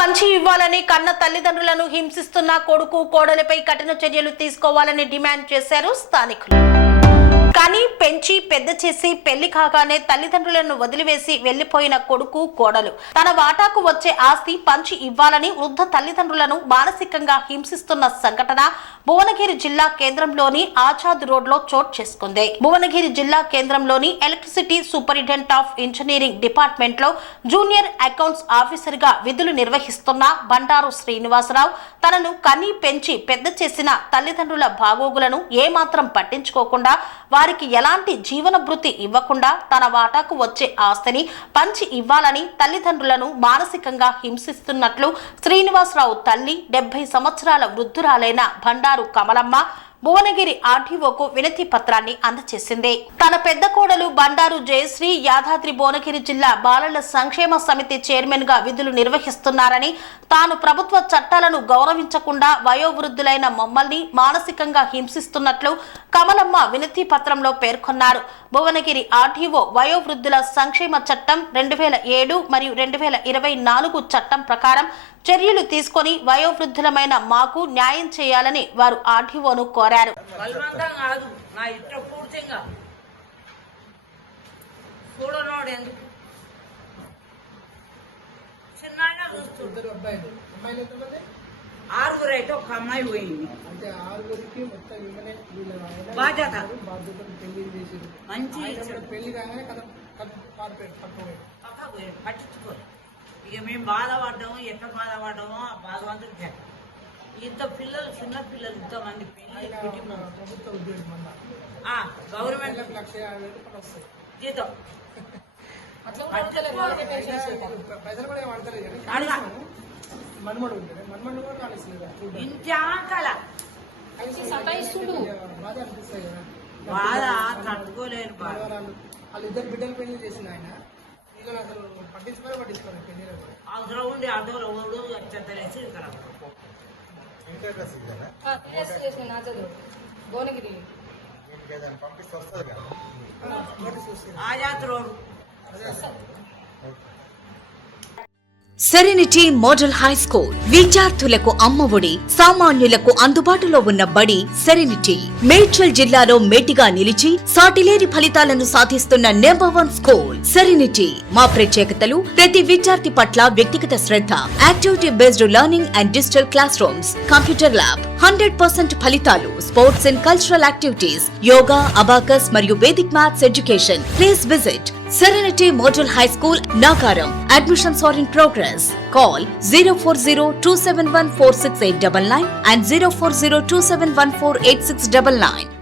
పంచి ఇవ్వాలని కన్న తల్లిదండ్రులను హింసిస్తున్న కొడుకు కోడలిపై కఠిన చర్యలు తీసుకోవాలని డిమాండ్ చేశారు స్థానికులు. కానీ పెంచి పెద్ద చేసి పెళ్లి కాగానే తల్లిదండ్రులను వదిలివేసి వెళ్లిపోయిన కొడుకు కోడలు తన వాటాకు వచ్చే ఆస్తి పంచి ఇవ్వాలని వృద్ధ తల్లిదండ్రులను మానసికంగా హింసిస్తున్న సంఘటన భువనగిరి జిల్లా కేంద్రంలోని ఆజాద్ రోడ్ లో చోటు చేసుకుంది. భువనగిరి జిల్లా కేంద్రంలోని electricity superintendent of engineering department లో జూనియర్ అకౌంట్స్ ఆఫీసర్ గా విధులు నిర్వహిస్తున్న బండారు శ్రీనివాసరావు తనను కని పెంచి పెద్ద చేసిన తల్లిదండ్రుల బాగోగులను ఏమాత్రం పట్టించుకోకుండా వారికి ఎలాంటి జీవన భృతి ఇవ్వకుండా తన వాటాకు వచ్చే ఆస్తిని పంచి ఇవ్వాలని తల్లిదండ్రులను మానసికంగా హింసిస్తున్నట్లు శ్రీనివాసరావు తల్లి 70 సంవత్సరాల వృద్ధురాలైన బండారు కమలమ్మ భువనగిరి ఆర్టీఓకు వినతి పత్రాన్ని అందజేసింది. తన పెద్ద కోడలు బండారు జయశ్రీ యాదాద్రి భువనగిరి జిల్లా బాలల సంక్షేమ సమితి చైర్మన్ గా విధులు నిర్వహిస్తున్నారని, తాను ప్రభుత్వ చట్టాలను గౌరవించకుండా వయోవృద్ధులైన మమ్మల్ని మానసికంగా హింసిస్తున్నట్లు కమలమ్మ వినతి పత్రంలో పేర్కొన్నారు. భువనగిరి ఆర్టీఓ వయోవృద్ధుల సంక్షేమ చట్టం 2007 మరియు 2024 చట్టం ప్రకారం చర్యలు తీసుకొని వయోవృద్ధులమైన మాకు న్యాయం చేయాలని వారు ఆర్టీఓను కోరారు. ఆరుగురు అయితే ఒక అమ్మాయి పోయింది. అంటే ఆరుగురికి మొత్తం బాధ్యత పెళ్లి చేసేది మంచి పెళ్లి కాగానే పట్టించుకోరు. ఇక మేము బాధపడ్డాము, ఎట్లా బాధపడ్డామో భగవంతుడు చెప్ప. ఇంత పిల్లలు చిన్న పిల్లలు ఇంతమంది ప్రభుత్వ ఉద్యోగం గవర్నమెంట్ వస్తాయి జీతం పైసలు కూడా వాడతలేదు. మన్మడు ఉంటుంది, మన్మడు కూడా కాలేస్తుంది. ఇంచాకల బాధ అనిపిస్తాయి కదా, బాధ తట్టుకోలేరు. వాళ్ళు ఇద్దరు బిడ్డలు పెళ్లి చేసిన ఆయన వీళ్ళు అసలు పట్టించుకోవాలి పెళ్లి అవసరం ఉండి ఆటోలో చెత్తలేసి ఇక్కడ Bhuvanagiri Azad road. Serenity model high school విద్యార్థులకు అమ్మఒడి, సామాన్యులకు అందుబాటులో ఉన్న బడి సెరెనిటీ. మేడ్చల్ జిల్లాలో మేటిగా నిలిచి సాటిలేని ఫలితాలను సాధిస్తున్న నంబర్ 1 స్కూల్ సెరెనిటీ. మా ప్రత్యేకతలు ప్రతి విద్యార్థి పట్ల వ్యక్తిగత శ్రద్ధ, activity based learning and digital classrooms, computer lab, 100% ఫలితాలు, sports and cultural activities, yoga, abacus మరియు Vedic maths education. Please visit Serenity Model High School, Nagaram. Admissions are in progress. Call 040-271-46899 and 040-271-48699.